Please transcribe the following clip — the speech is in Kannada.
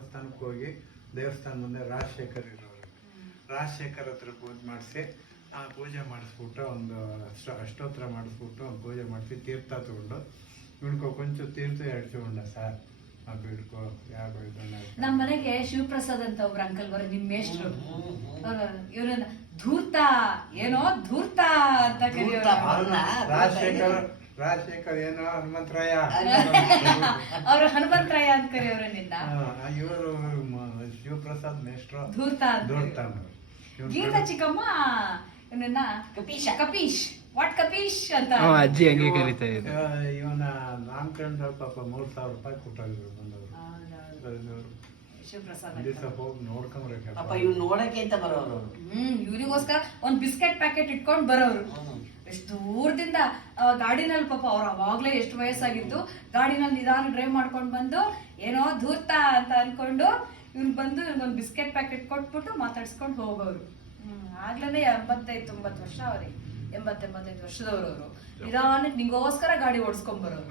ದೇವಸ್ಥಾನಕ್ಕೆ ಹೋಗಿ ದೇವಸ್ಥಾನ ಮುಂದೆ ರಾಜಶೇಖರ್ ಇರೋರು, ರಾಜಶೇಖರ್ ಹತ್ರ ಪೂಜೆ ಮಾಡಿಸಿ ಆ ಪೂಜೆ ಮಾಡಿಸ್ಬಿಟ್ಟು ಒಂದು ಅಷ್ಟೋತ್ರ ಮಾಡಿಸ್ಬಿಟ್ಟು ಒಂದು ಪೂಜೆ ಮಾಡಿಸಿ ತೀರ್ಥ ತಗೊಂಡು ಇಳ್ಕೊ ಕೊಂಚ ತೀರ್ಥ ಎಡ್ಸ್ಕೊಂಡ ಸರ್ ಬಿಡ್ಕೊ ಯಾವ ನಮ್ಮ ಮನೆಗೆ ಶಿವಪ್ರಸಾದ್ ಅಂತ ಒಬ್ರು ಅಂಕಲ್ ಬರ ನಿಮ್ ಮೇಷ್ಟ್ರು ಇವ್ರನ್ನ ಧೂರ್ತ ಏನೋ ಧೂರ್ತ ಅಂತ ರಾಜಶೇಖರ್ ಏನೋ ಹನುಮಂತರಾಯ ಅವ್ರು ಹನುಮಂತರಾಯ ಅಂತ ಕರೆಯವ್ರ ನಿನ್ನ ಇವರು ಶಿವಪ್ರಸಾದ್ ಮೇಷ್ಟ್ರು ಧೂರ್ತ ಧೂರ್ತ ಗೀತಾ ಚಿಕ್ಕಮ್ಮ ಇವನನ್ನ ಕಪೀಶ್ ಕಪೀಶ್ ವಾಟ್ ಕಪೀಶ್ ಅಂತ ಅಜ್ಜಿ ಹಂಗೆ ಕರೀತಾ ಇದ್ರು. ಇವನ ನಾಮಕರಣ ಪಾಪ 3,000 ರೂಪಾಯಿ ಕೊಟ್ಟೋಗಿದ್ರು ಬಂದವರು. ಶಿವಪ್ರಸಾದ್ ಹೋಗಿ ನೋಡ್ಕೊಂಡ್ರೆ ಪಾಪ ಇವ್ ನೋಡಕ್ಕೆ ಅಂತ ಬರೋರು. ಇವ್ರಿಗೋಸ್ಕರ ಒಂದ್ ಬಿಸ್ಕೆಟ್ ಪ್ಯಾಕೆಟ್ ಇಟ್ಕೊಂಡ್ ಬರೋರು. ಎಷ್ಟು ದೂರದಿಂದ ಗಾಡಿನಲ್ಲಿ ಪಾಪ ಅವ್ರು ಅವಾಗ್ಲೇ ಎಷ್ಟು ವಯಸ್ಸಾಗಿತ್ತು, ಗಾಡಿನಲ್ಲಿ ನಿಧಾನ ಡ್ರೈವ್ ಮಾಡ್ಕೊಂಡ್ ಬಂದು ಏನೋ ಧೂರ್ತ ಅಂತ ಅನ್ಕೊಂಡು ಇವ್ನ್ ಬಂದು ಒಂದ್ ಬಿಸ್ಕೆಟ್ ಪ್ಯಾಕೆಟ್ ಕೊಟ್ಬಿಟ್ಟು ಮಾತಾಡ್ಸ್ಕೊಂಡ್ ಹೋಗೋರು. ಆಗ್ಲೇ 89 ವರ್ಷ ಅವ್ರಿಗೆ, 80-85 ವರ್ಷದವ್ರು ಅವರು. ನಿಧಾನಕ್ಕೆ ನಿಂಗೋಸ್ಕರ ಗಾಡಿ ಓಡಿಸ್ಕೊಂಡ್ ಬರೋರು.